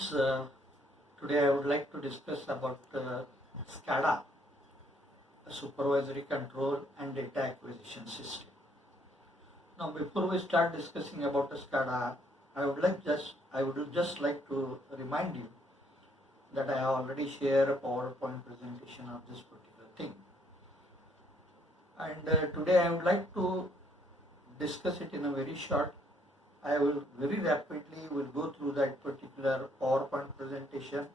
friends, today I would like to discuss about SCADA, a supervisory control and data acquisition system. Now, before we start discussing about SCADA, I would just like to remind you that I have already shared a PowerPoint presentation of this particular thing, and today I would like to discuss it in a very short. I will very rapidly go through that particular PowerPoint presentation.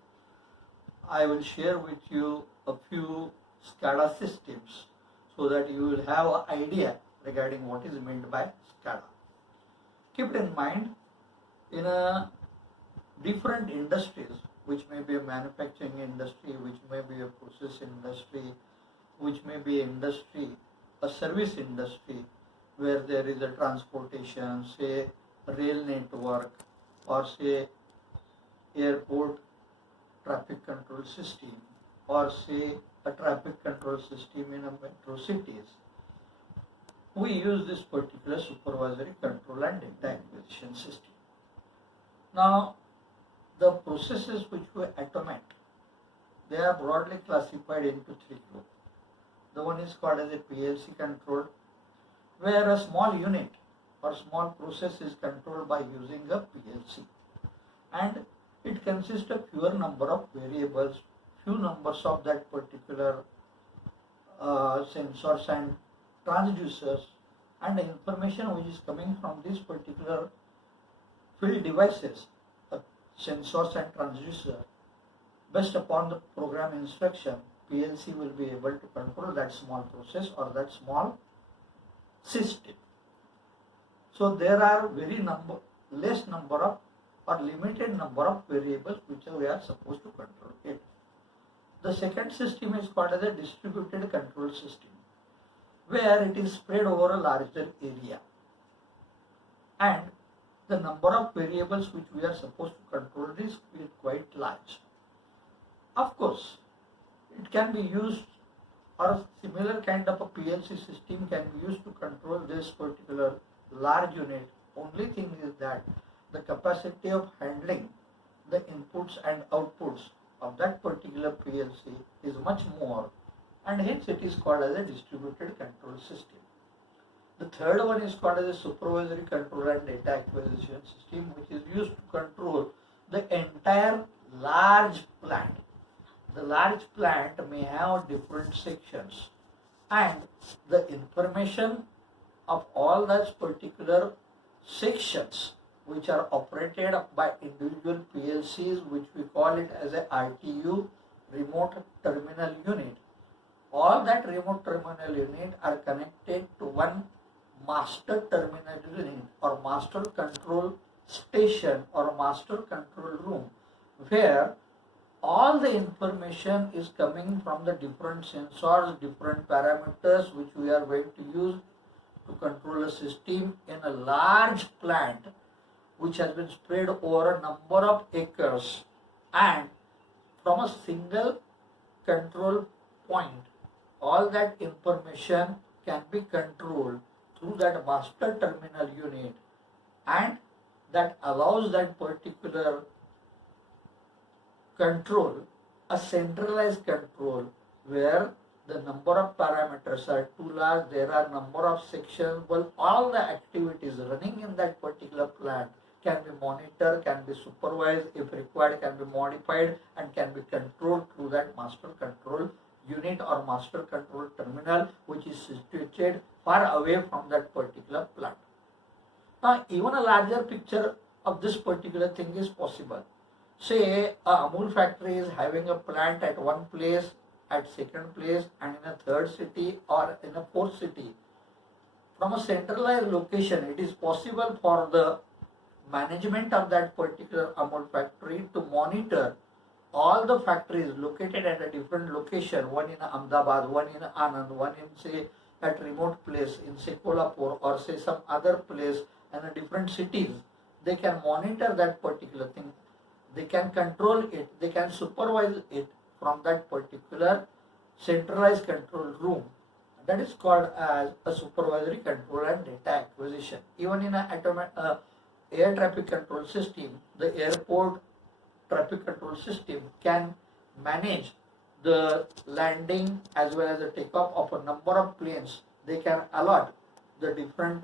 I will share with you a few SCADA systems so that you will have an idea regarding what is meant by SCADA. Keep it in mind, in a different industries, which may be a manufacturing industry, which may be a process industry, which may be a service industry, where there is a transportation, say rail network, or say airport traffic control system, or say a traffic control system in a metro cities. We use this particular supervisory control and data acquisition system. Now, the processes which we automate, they are broadly classified into three groups. The one is called as a PLC control, where a small unit or small process is controlled by using a PLC, and it consists of fewer number of variables, few numbers of that particular sensors and transducers, and the information which is coming from these particular field devices, sensors and transducer, based upon the program instruction, PLC will be able to control that small process or that small system. So there are less number of or limited number of variables which we are supposed to control it. The second system is called as a distributed control system, where it is spread over a larger area, and the number of variables which we are supposed to control is quite large. Of course, it can be used, or a similar kind of a PLC system can be used to control this particular large unit. Only thing is that the capacity of handling the inputs and outputs of that particular PLC is much more, and hence it is called as a distributed control system. The third one is called as a supervisory control and data acquisition system, which is used to control the entire large plant. The large plant may have different sections, and the information of all those particular sections which are operated by individual PLCs, which we call it as a RTU, remote terminal unit. All that remote terminal unit are connected to one master terminal unit or master control station or master control room, where all the information is coming from the different sensors, different parameters which we are going to use to control a system in a large plant which has been spread over a number of acres, and from a single control point all that information can be controlled through that master terminal unit, and that allows that particular control a centralized control, where the number of parameters are too large, there are number of sections, well, all the activities running in that particular plant can be monitored, can be supervised, if required can be modified, and can be controlled through that master control unit or master control terminal, which is situated far away from that particular plant. Now, even a larger picture of this particular thing is possible. Say a Amul factory is having a plant at one place, at second place, and in a third city or in a fourth city. From a centralized location, it is possible for the management of that particular Amul factory to monitor all the factories located at a different location, one in Ahmedabad, one in Anand, one in say at remote place in say Kolhapur, or say some other place in a different cities. They can monitor that particular thing, they can control it, they can supervise it from that particular centralized control room. That is called as a supervisory control and data acquisition. Even in a air traffic control system, the airport traffic control system can manage the landing as well as the takeoff of a number of planes. They can allot the different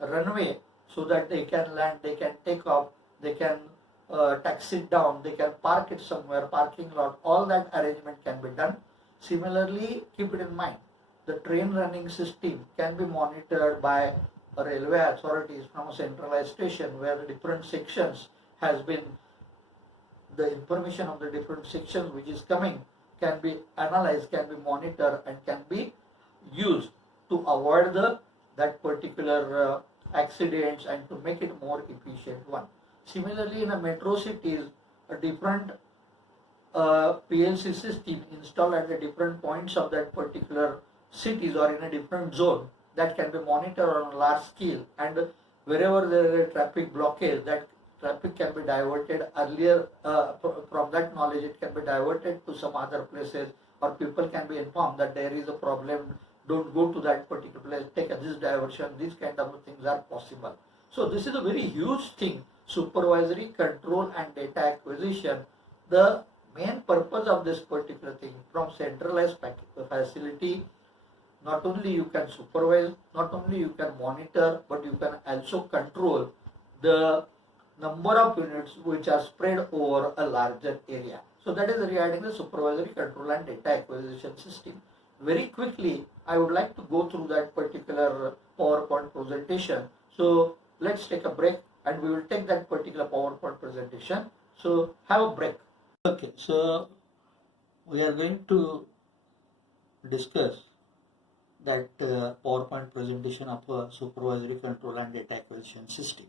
runway so that they can land, they can take off, they can taxi it down, they can park it somewhere, parking lot, all that arrangement can be done. Similarly, keep it in mind, the train running system can be monitored by railway authorities from a centralized station where the different sections has been, the information of the different sections which is coming can be analyzed, can be monitored and can be used to avoid that particular accidents and to make it more efficient one. Similarly, in a metro cities, a different PLC system installed at the different points of that particular cities or in a different zone that can be monitored on a large scale, and wherever there is a traffic blockage, that traffic can be diverted earlier from that knowledge, it can be diverted to some other places, or people can be informed that there is a problem, don't go to that particular place, take this diversion. These kind of things are possible. So this is a very huge thing, supervisory control and data acquisition. The main purpose of this particular thing, from centralized facility, not only you can supervise, not only you can monitor, but you can also control the number of units which are spread over a larger area. So that is regarding the supervisory control and data acquisition system. Very quickly, I would like to go through that particular PowerPoint presentation. So let's take a break and we will take that particular PowerPoint presentation. So have a break. Okay, so we are going to discuss that PowerPoint presentation of a supervisory control and data acquisition system.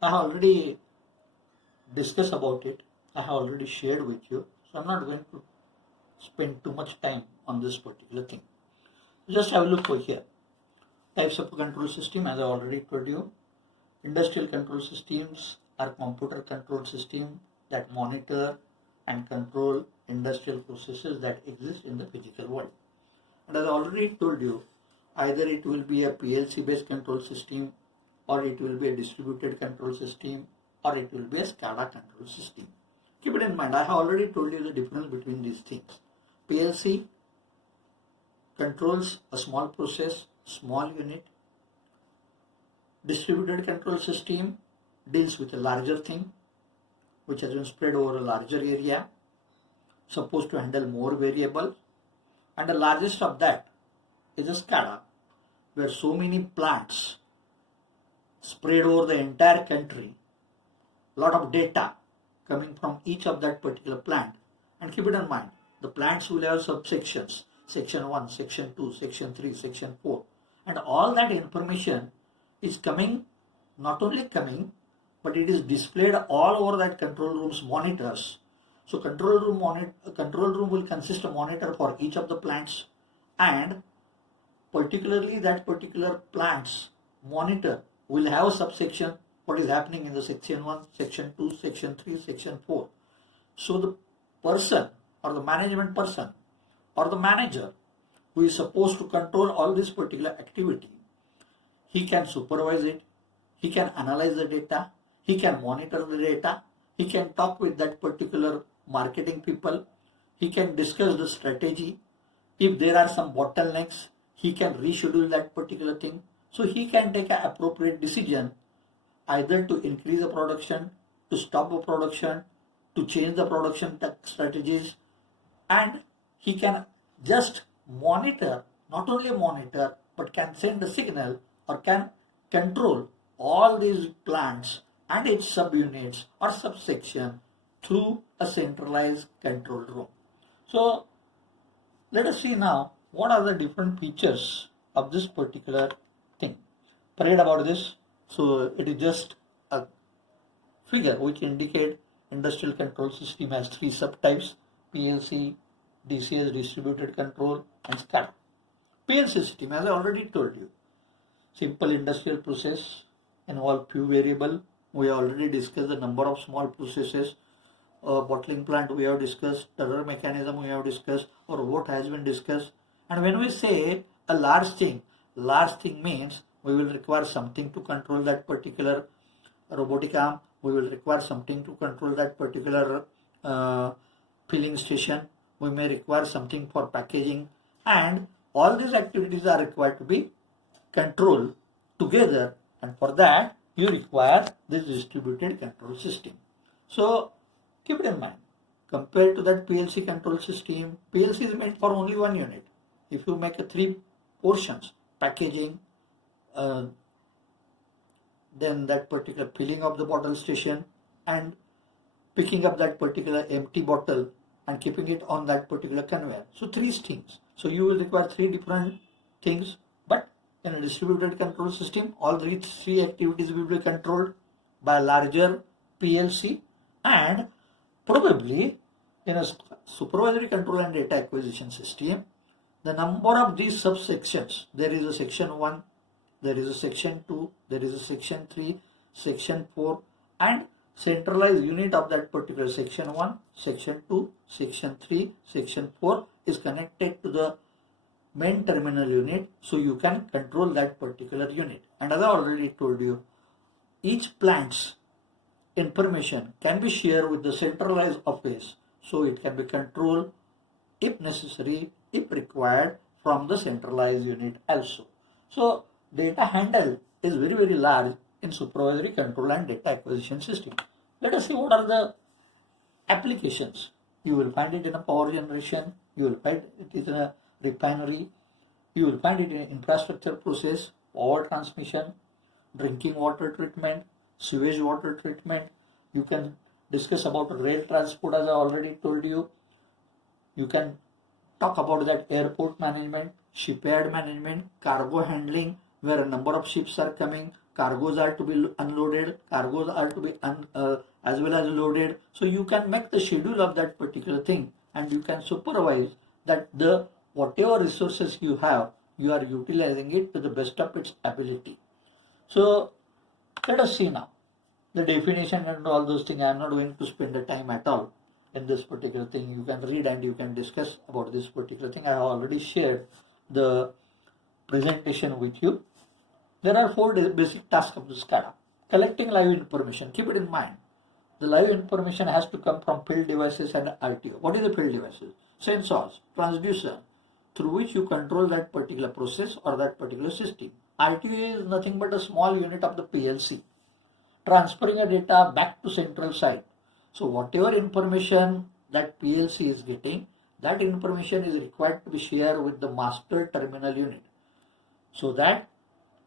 I have already discussed about it. I have already shared with you. So I'm not going to spend too much time on this particular thing. Just have a look over here. Types of control system, as I already told you. Industrial control systems are computer control systems that monitor and control industrial processes that exist in the physical world. And as I already told you, either it will be a PLC based control system, or it will be a distributed control system, or it will be a SCADA control system. Keep it in mind, I have already told you the difference between these things. PLC controls a small process, small unit. Distributed control system deals with a larger thing which has been spread over a larger area, supposed to handle more variables. And the largest of that is a SCADA, where so many plants spread over the entire country, lot of data coming from each of that particular plant. And keep it in mind, the plants will have subsections, section 1, section 2, section 3, section 4. And all that information is coming, not only coming, but it is displayed all over that control room's monitors. So control room will consist of monitor for each of the plants, and particularly that particular plant's monitor will have a subsection, what is happening in the section 1, section 2, section 3, section 4. So the person or the management person or the manager who is supposed to control all this particular activity, he can supervise it, he can analyze the data, he can monitor the data, he can talk with that particular marketing people, he can discuss the strategy. If there are some bottlenecks, he can reschedule that particular thing. So he can take an appropriate decision either to increase the production, to stop the production, to change the production strategies, and he can just monitor, not only monitor, but can send a signal or can control all these plants and its subunits or subsection through a centralized control room. So let us see now what are the different features of this particular thing. Forget about this. So it is just a figure which indicate industrial control system has 3 subtypes: PLC, DCS, distributed control, and SCADA. PLC system, as I already told you, simple industrial process involve few variable. We already discussed the number of small processes. Bottling plant we have discussed, turner mechanism we have discussed, or what has been discussed. And when we say a large thing means we will require something to control that particular robotic arm, We will require something to control that particular filling station. We may require something for packaging, and all these activities are required to be controlled together, and for that you require this distributed control system. So keep it in mind, compared to that PLC control system, PLC is meant for only one unit. If you make a 3 portions, packaging, then that particular filling of the bottle station, and picking up that particular empty bottle and keeping it on that particular conveyor. So 3 things. So you will require 3 different things, but in a distributed control system, all three activities will be controlled by a larger PLC, and probably in a supervisory control and data acquisition system, the number of these subsections, there is a section 1, there is a section 2, there is a section 3, section 4, and centralized unit of that particular section 1, section 2, section 3, section 4 is connected to the main terminal unit, so you can control that particular unit. And as I already told you, each plant's information can be shared with the centralized office, so it can be controlled if necessary, if required, from the centralized unit also. So data handle is very, very large in supervisory control and data acquisition system. Let us see what are the applications. You will find it in a power generation, you will find it in a refinery, you will find it in infrastructure process, power transmission, drinking water treatment, sewage water treatment. You can discuss about rail transport, as I already told you. You can talk about that airport management, shipyard management, cargo handling, where a number of ships are coming, cargoes are to be unloaded, cargoes are to be as well as loaded. So you can make the schedule of that particular thing, and you can supervise that the whatever resources you have, you are utilizing it to the best of its ability. So let us see now the definition and all those things. I am not going to spend the time at all in this particular thing. You can read and you can discuss about this particular thing. I have already shared the presentation with you. There are 4 basic tasks of the SCADA. Collecting live information. Keep it in mind. The live information has to come from field devices and RTO. What is the field devices? Sensors, transducer, through which you control that particular process or that particular system. RTO is nothing but a small unit of the PLC, transferring a data back to central side. So whatever information that PLC is getting, that information is required to be shared with the master terminal unit, so that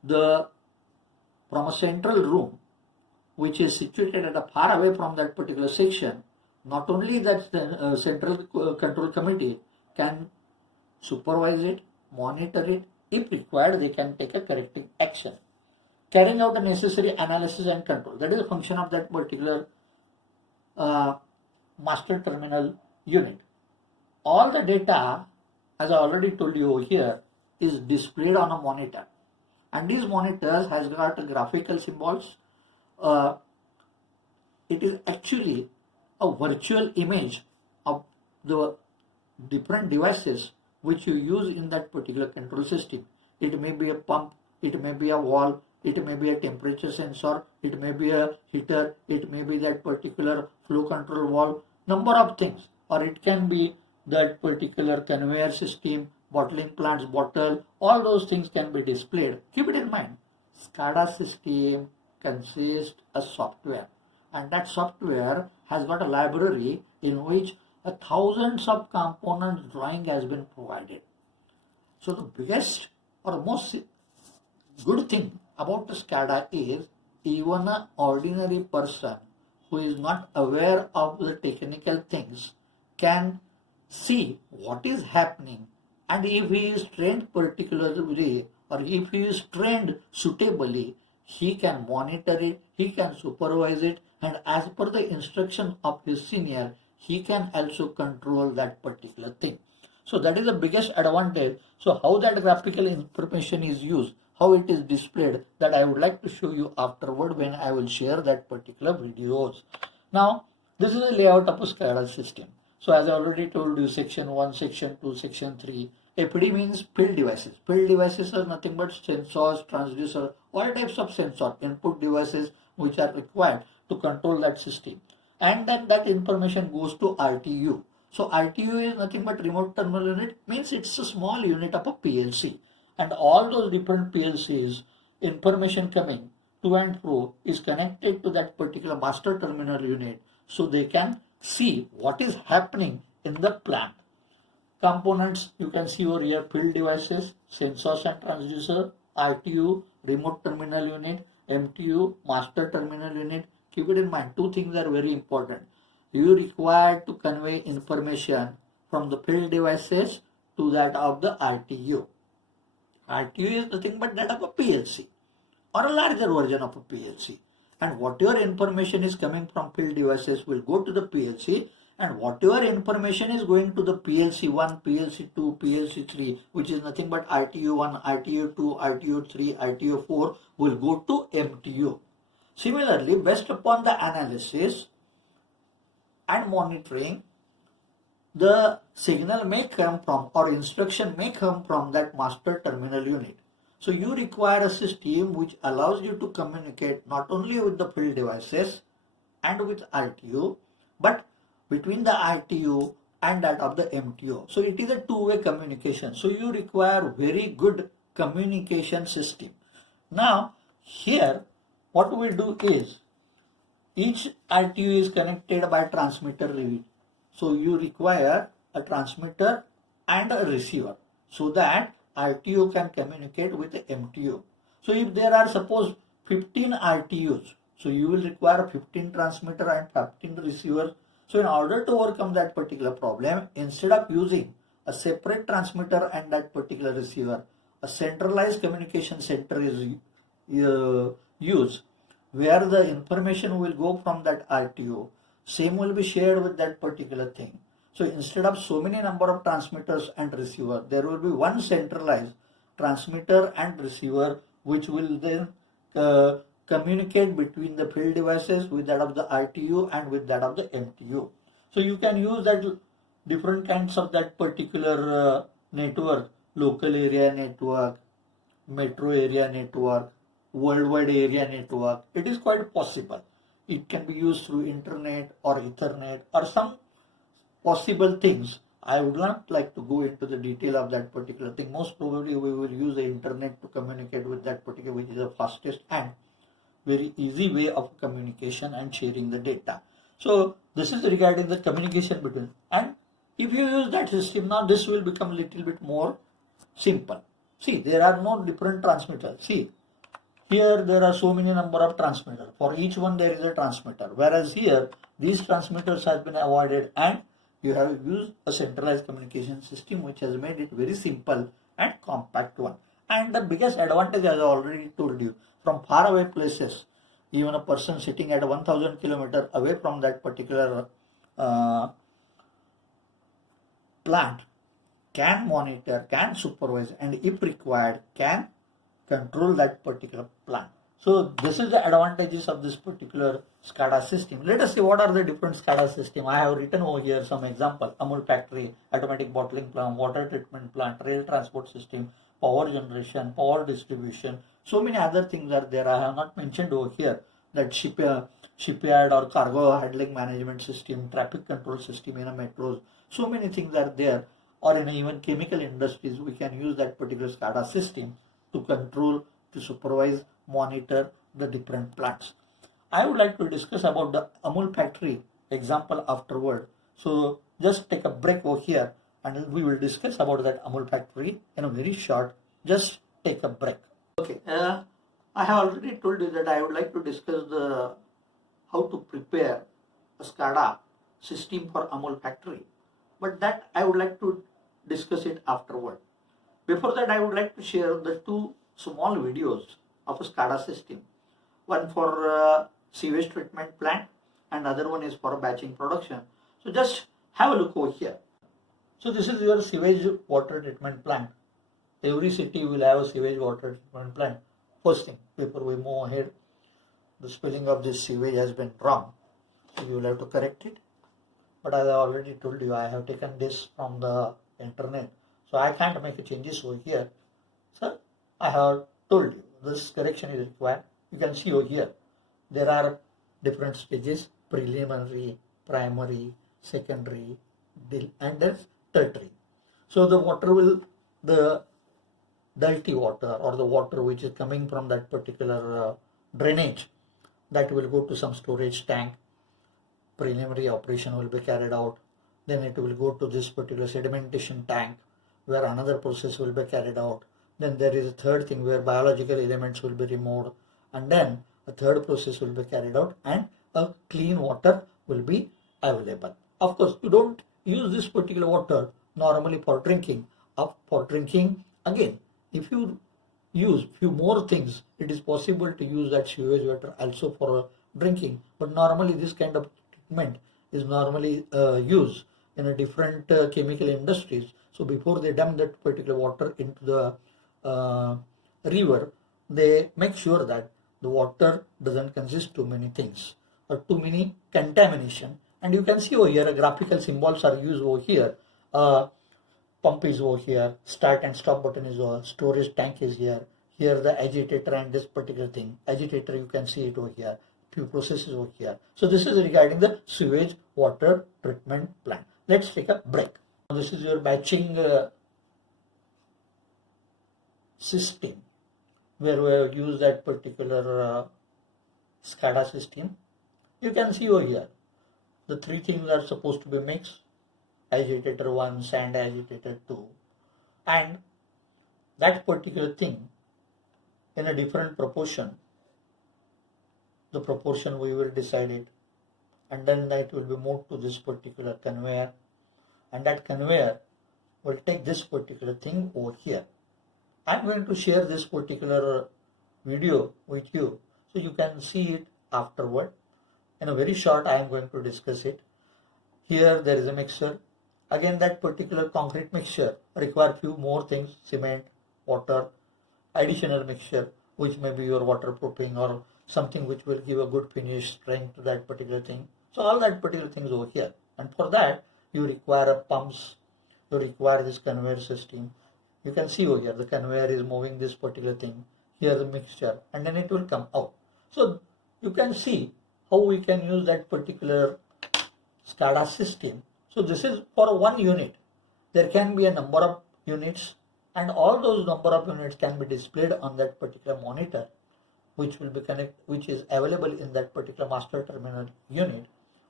from a central room, which is situated at a far away from that particular section, not only that the central control committee can supervise it, monitor it, if required they can take a corrective action, carrying out the necessary analysis and control. That is the function of that particular master terminal unit. All the data, as I already told you over here, is displayed on a monitor, and these monitors has got graphical symbols. It is actually a virtual image of the different devices which you use in that particular control system. It may be a pump, it may be a valve, it may be a temperature sensor, it may be a heater, it may be that particular flow control valve, number of things, or it can be that particular conveyor system, bottling plants, bottle, all those things can be displayed. Keep it in mind, SCADA system consists of software, and that software has got a library in which thousands of components drawing has been provided. So the biggest or most good thing about the SCADA is even an ordinary person who is not aware of the technical things can see what is happening, and if he is trained particularly or if he is trained suitably, he can monitor it, he can supervise it, and as per the instruction of his senior, he can also control that particular thing. So that is the biggest advantage. So how that graphical information is used, how it is displayed, that I would like to show you afterward when I will share that particular videos. Now, this is a layout of a SCADA system. So as I already told you, section 1, section 2, section 3. FD means field devices. Field devices are nothing but sensors, transducer, all types of sensor, input devices which are required to control that system. And then that information goes to RTU. So RTU is nothing but remote terminal unit, means it's a small unit of a PLC. And all those different PLCs, information coming to and fro is connected to that particular master terminal unit, so they can see what is happening in the plant. Components you can see over here: field devices, sensors and transducer, RTU, remote terminal unit, MTU, master terminal unit. Keep it in mind, two things are very important. You require to convey information from the field devices to that of the RTU. RTU is nothing but that of a PLC or a larger version of a PLC. And whatever information is coming from field devices will go to the PLC, and whatever information is going to the PLC1, PLC2, PLC3, which is nothing but RTU1, RTU2, RTU3, RTU4, will go to MTU. Similarly, based upon the analysis and monitoring, the signal may come from, or instruction may come from, that master terminal unit. So you require a system which allows you to communicate not only with the field devices and with RTU, but between the RTU and that of the MTU. So it is a two-way communication. So you require very good communication system. Now here what we do is, each RTU is connected by transmitter lead. So you require a transmitter and a receiver so that RTU can communicate with the MTU. So if there are suppose 15 RTUs, so you will require 15 transmitter and 15 receiver. So in order to overcome that particular problem, instead of using a separate transmitter and that particular receiver, a centralized communication center is used, where the information will go from that RTU, same will be shared with that particular thing. So instead of so many number of transmitters and receiver, there will be one centralized transmitter and receiver which will then communicate between the field devices with that of the RTU and with that of the MTU. So you can use that different kinds of that particular network: local area network, metro area network, worldwide area network. It is quite possible. It can be used through internet or ethernet or some possible things. I would not like to go into the detail of that particular thing. Most probably we will use the internet to communicate with that particular, which is the fastest and very easy way of communication and sharing the data. So this is regarding the communication between, and if you use that system, now this will become a little bit more simple. See, there are no different transmitters. See, here there are so many number of transmitters. For each one there is a transmitter. Whereas here these transmitters have been avoided and you have used a centralized communication system which has made it very simple and compact one. And the biggest advantage, as I already told you, from far away places, even a person sitting at 1000 kilometers away from that particular plant can monitor, can supervise, and if required can control that particular plant. So this is the advantages of this particular SCADA system. Let us see what are the different SCADA system. I have written over here some example: Amul factory, automatic bottling plant, water treatment plant, rail transport system, power generation, power distribution. So many other things are there. I have not mentioned over here that shipyard or cargo handling management system, traffic control system in a metros. So many things are there. Or in even chemical industries, we can use that particular SCADA system to control, to supervise, monitor the different plants. I would like to discuss about the Amul factory example afterward. So just take a break over here and we will discuss about that Amul factory in a very short. Just take a break. Okay, I have already told you that I would like to discuss the how to prepare a SCADA system for Amul factory. But that I would like to discuss it afterward. Before that, I would like to share the two small videos of a SCADA system. One for sewage treatment plant and other one is for batching production. So just have a look over here. So this is your sewage water treatment plant. Every city will have a sewage water treatment plant. First thing, before we move ahead, the spelling of this sewage has been wrong. So you will have to correct it. But as I already told you, I have taken this from the internet. So I can't make changes over here. So I have told you this correction is required. You can see over here there are different stages: preliminary, primary, secondary, and then tertiary. So the water will, the dirty water or the water which is coming from that particular drainage, that will go to some storage tank. Preliminary operation will be carried out. Then it will go to this particular sedimentation tank where another process will be carried out. Then there is a third thing where biological elements will be removed, and then a third process will be carried out and a clean water will be available. Of course, you don't use this particular water normally for drinking. For drinking, again, if you use few more things, it is possible to use that sewage water also for drinking. But normally this kind of treatment is normally used in a different chemical industries. So before they dump that particular water into the river, they make sure that the water doesn't consist too many things or too many contamination. And you can see over here, graphical symbols are used over here. Pump is over here, start and stop button is over, storage tank is here. Here the agitator and this particular thing. Agitator, you can see it over here. Few processes over here. So this is regarding the sewage water treatment plant. Let's take a break. This is your batching system where we have used that particular SCADA system. You can see over here the three things are supposed to be mixed: agitator 1, sand agitator 2, and that particular thing in a different proportion. The proportion we will decide it, and then that will be moved to this particular conveyor, and that conveyor will take this particular thing over here. I'm going to share this particular video with you so you can see it afterward. In a very short, I am going to discuss it. Here there is a mixture. Again, that particular concrete mixture require few more things: cement, water, additional mixture which may be your waterproofing or something which will give a good finish strength to that particular thing. So all that particular things over here, and for that you require pumps, you require this conveyor system. You can see over here the conveyor is moving this particular thing. Here the mixture, and then it will come out. So you can see how we can use that particular SCADA system. So this is for one unit. There can be a number of units, and all those number of units can be displayed on that particular monitor, which will be which is available in that particular master terminal unit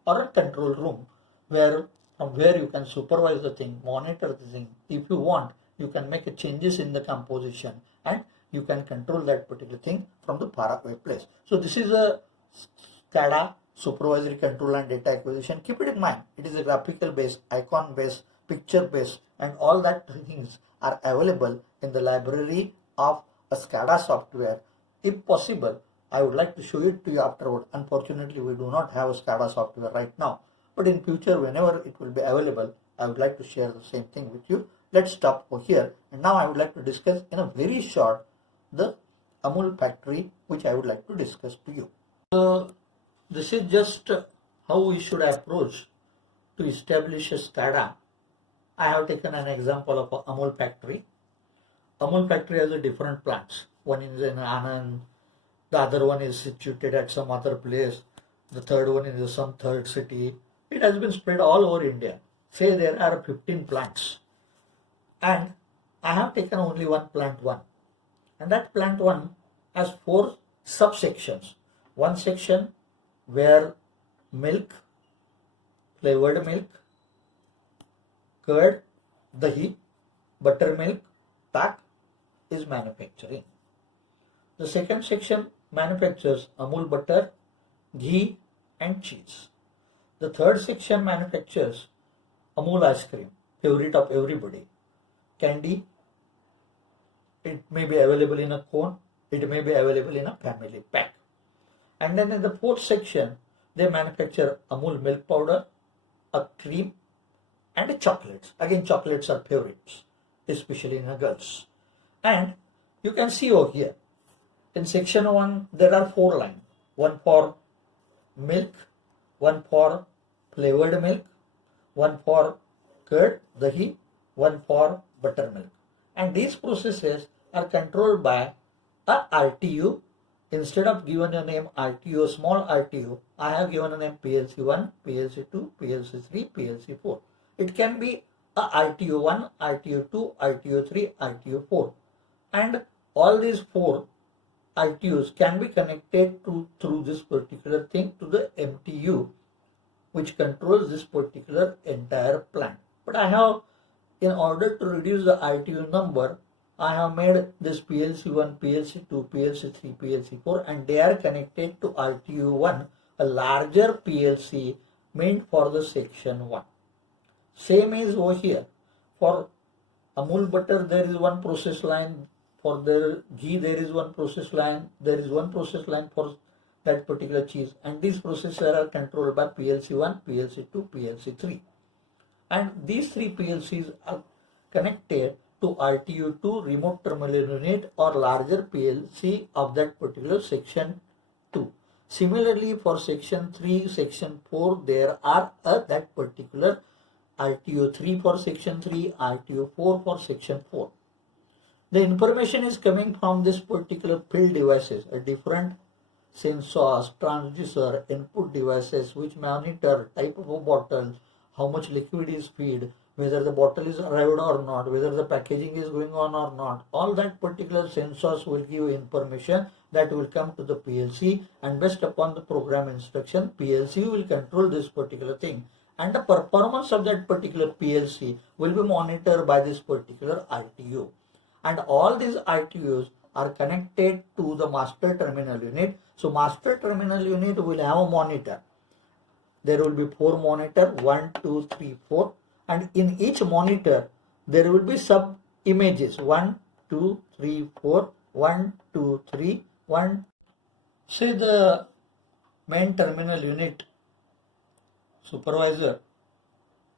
or a control room, where from where you can supervise the thing, monitor the thing. If you want, you can make a changes in the composition and you can control that particular thing from the far away place. So this is a SCADA, supervisory control and data acquisition. Keep it in mind, it is a graphical based, icon based, picture based, and all that things are available in the library of a SCADA software. If possible, I would like to show it to you afterward. Unfortunately, we do not have a SCADA software right now, but in future, whenever it will be available, I would like to share the same thing with you. Let's stop over here, and now I would like to discuss in a very short the Amul factory, which I would like to discuss to you. So this is just how we should approach to establish a SCADA. I have taken an example of a Amul factory. Amul factory has a different plants. One is in Anand, the other one is situated at some other place, the third one is in some third city. It has been spread all over India. Say there are 15 plants, and I have taken only one plant 1, and that plant 1 has 4 subsections. One section where milk, flavored milk, curd, dahi, buttermilk, pak is manufacturing. The second section manufactures Amul butter, ghee and cheese. The third section manufactures Amul ice cream, favorite of everybody. Candy, it may be available in a cone, it may be available in a family pack. And then in the fourth section, they manufacture Amul milk powder, a cream and a chocolates. Again, chocolates are favorites, especially in the girls. And you can see over here, in section 1, there are 4 lines. One for milk, one for flavored milk, one for curd, dahi, one for buttermilk. And these processes are controlled by a RTU instead of given a name RTO, small RTO, I have given a name PLC1, PLC2, PLC3, PLC4. It can be a RTO1, RTO2, RTO3, RTO4. And all these 4 RTOs can be connected through this particular thing to the MTU, which controls this particular entire plant. But I have, in order to reduce the RTO number, I have made this PLC1, PLC2, PLC3, PLC4, and they are connected to RTO1, a larger PLC meant for the section 1. Same is over here. For Amul butter, there is one process line. For the ghee, there is one process line. There is one process line for that particular cheese. And these processes are controlled by PLC1, PLC2, PLC3. And these 3 PLCs are connected to RTO2 remote terminal unit or larger PLC of that particular section 2. Similarly, for section 3, section 4, there are that particular RTO3 for section 3, RTO4 for section 4. The information is coming from this particular field devices, a different sensors, transducer, input devices which monitor type of a bottle, how much liquid is fed, whether the bottle is arrived or not, whether the packaging is going on or not. All that particular sensors will give information that will come to the PLC, and based upon the program instruction, PLC will control this particular thing. And the performance of that particular PLC will be monitored by this particular RTO. And all these RTOs are connected to the master terminal unit. So master terminal unit will have a monitor. There will be 4 monitors, 1, 2, 3, 4. And in each monitor, there will be sub images, 1, 2, 3, 4, 1, 2, 3, 1. Say the main terminal unit supervisor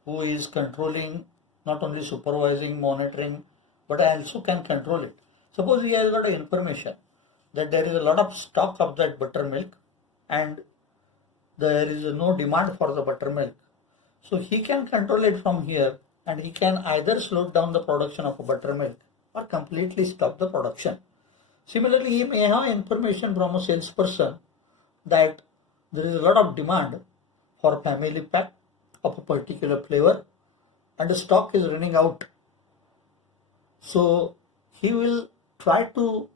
who is controlling, not only supervising, monitoring, but also can control it. Suppose he has got information that there is a lot of stock of that buttermilk and there is no demand for the buttermilk. So he can control it from here, and he can either slow down the production of a buttermilk or completely stop the production. Similarly, he may have information from a salesperson that there is a lot of demand for family pack of a particular flavor and the stock is running out. So he will try to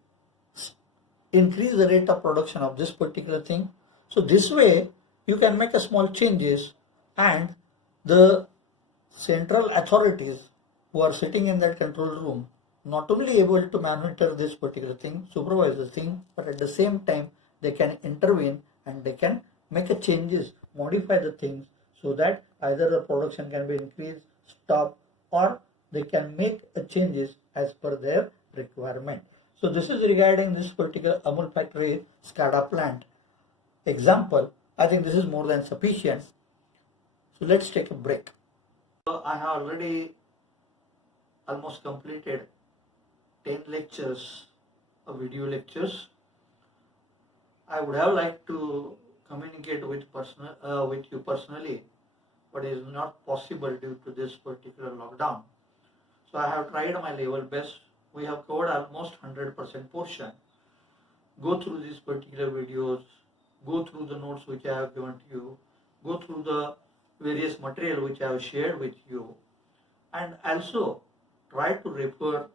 increase the rate of production of this particular thing. So this way you can make a small changes, and the central authorities who are sitting in that control room not only able to monitor this particular thing, supervise the thing, but at the same time they can intervene and they can make a changes, modify the things so that either the production can be increased, stopped, or they can make a changes as per their requirement. So this is regarding this particular Amul factory SCADA plant example. I think this is more than sufficient. So let's take a break. So I have already almost completed 10 lectures, video lectures. I would have liked to communicate with you personally, but it is not possible due to this particular lockdown. So I have tried my level best. We have covered almost 100% portion. Go through these particular videos, go through the notes which I have given to you, go through the various material which I have shared with you, and also try to refer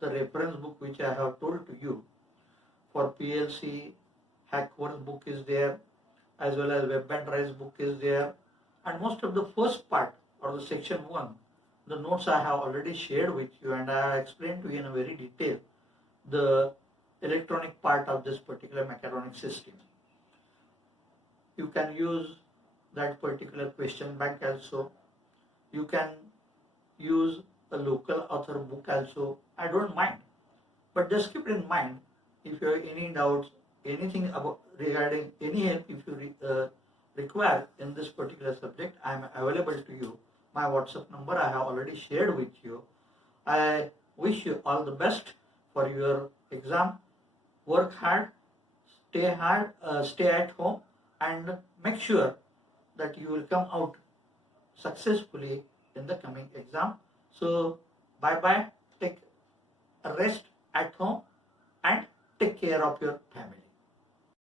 the reference book which I have told to you. For PLC, Hackworth book is there, as well as Web and Rice book is there, and most of the first part or the section 1, the notes I have already shared with you, and I have explained to you in a very detail the electronic part of this particular mechatronic system. You can use that particular question bank also. You can use a local author book also. I don't mind, but just keep in mind, if you have any doubts, anything about regarding any help, if you require in this particular subject, I am available to you. My WhatsApp number I have already shared with you. I wish you all the best for your exam. Work hard, stay at home, and make sure that you will come out successfully in the coming exam. So bye bye, take a rest at home and take care of your family.